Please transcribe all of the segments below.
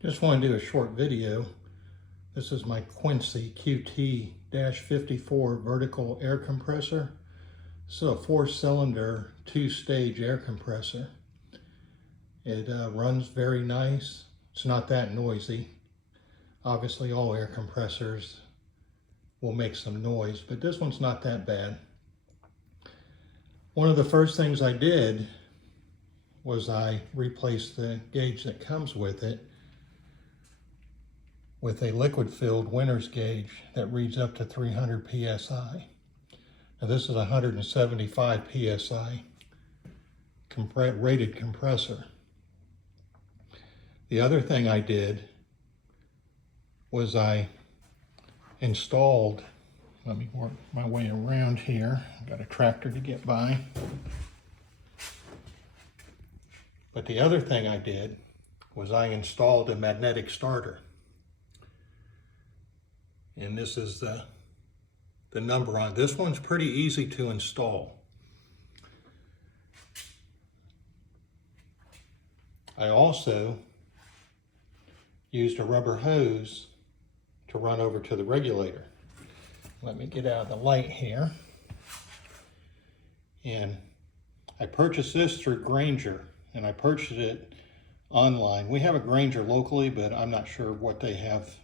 Just want to do a short video. This is my Quincy QT-54 vertical air compressor. This is a 4-cylinder, 2-stage air compressor. It runs very nice. It's not that noisy. Obviously all air compressors will make some noise, but this one's not that bad. One of the first things I did was I replaced the gauge that comes with it with a liquid-filled winner's gauge that reads up to 300 psi. Now this is 175 psi rated compressor. The other thing I did was I installed, let me work my way around here. I've got a tractor to get by. But the other thing I did was I installed a magnetic starter. And this is the number on it. This one's pretty easy to install. I also used a rubber hose to run over to the regulator. Let me get out of the light here. And I purchased this through Grainger, and I purchased it online. We have a Grainger locally, but I'm not sure what they have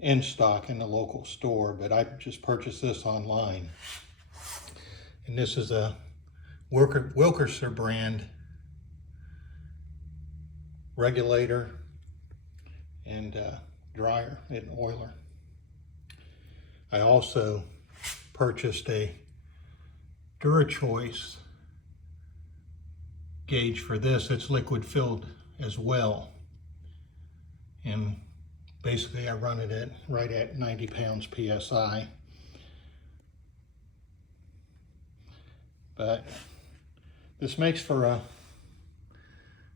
in stock in the local store, but I just purchased this online. And this is a Wilkerson brand regulator and dryer and oiler. I also purchased a DuraChoice gauge for this. It's liquid filled as well. And basically I run it at right at 90 pounds PSI. But this makes for a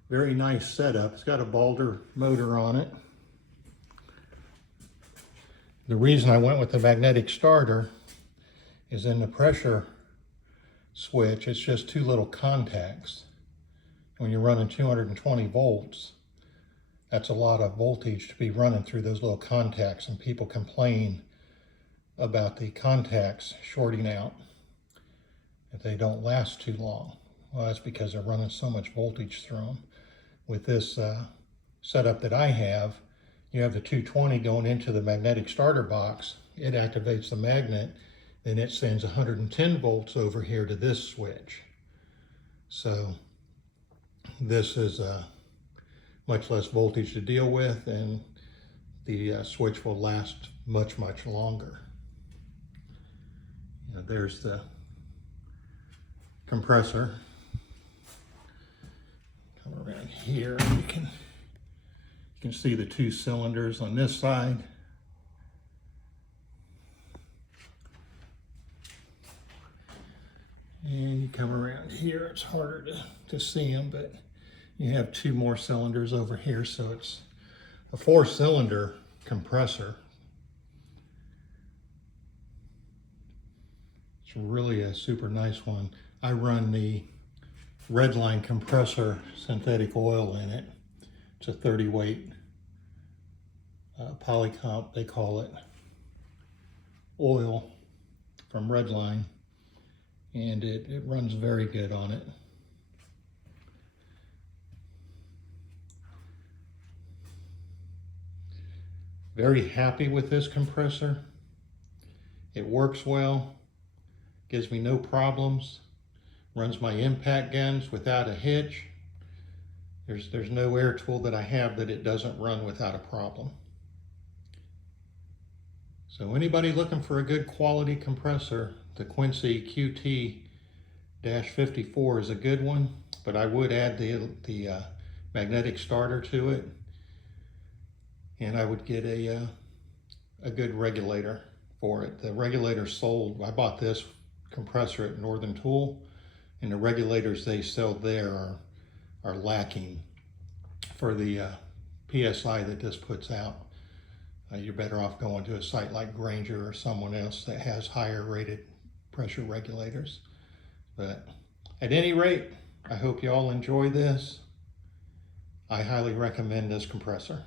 very nice setup. It's got a Balder motor on it. The reason I went with the magnetic starter is in the pressure switch, it's just 2 little contacts. When you're running 220 volts, that's a lot of voltage to be running through those little contacts, and people complain about the contacts shorting out if they don't last too long. Well, that's because they're running so much voltage through them. With this setup that I have, you have the 220 going into the magnetic starter box. It activates the magnet, then it sends 110 volts over here to this switch. So this is much less voltage to deal with, and the switch will last much longer. You know, there's the compressor. Come around here, you can see the 2 cylinders on this side. And you come around here, it's harder to see them, but you have 2 more cylinders over here, so it's a 4-cylinder compressor. It's really a super nice one. I run the Redline compressor synthetic oil in it. It's a 30 weight polycomp, they call it, oil from Redline, and it runs very good on it. Very happy with this compressor. It works well, gives me no problems, runs my impact guns without a hitch. There's no air tool that I have that it doesn't run without a problem. So anybody looking for a good quality compressor, the Quincy QT-54 is a good one, but I would add the magnetic starter to it. And I would get a good regulator for it. The regulator sold, I bought this compressor at Northern Tool, and the regulators they sell there are lacking for the PSI that this puts out. You're better off going to a site like Grainger or someone else that has higher rated pressure regulators. But at any rate, I hope you all enjoy this. I highly recommend this compressor.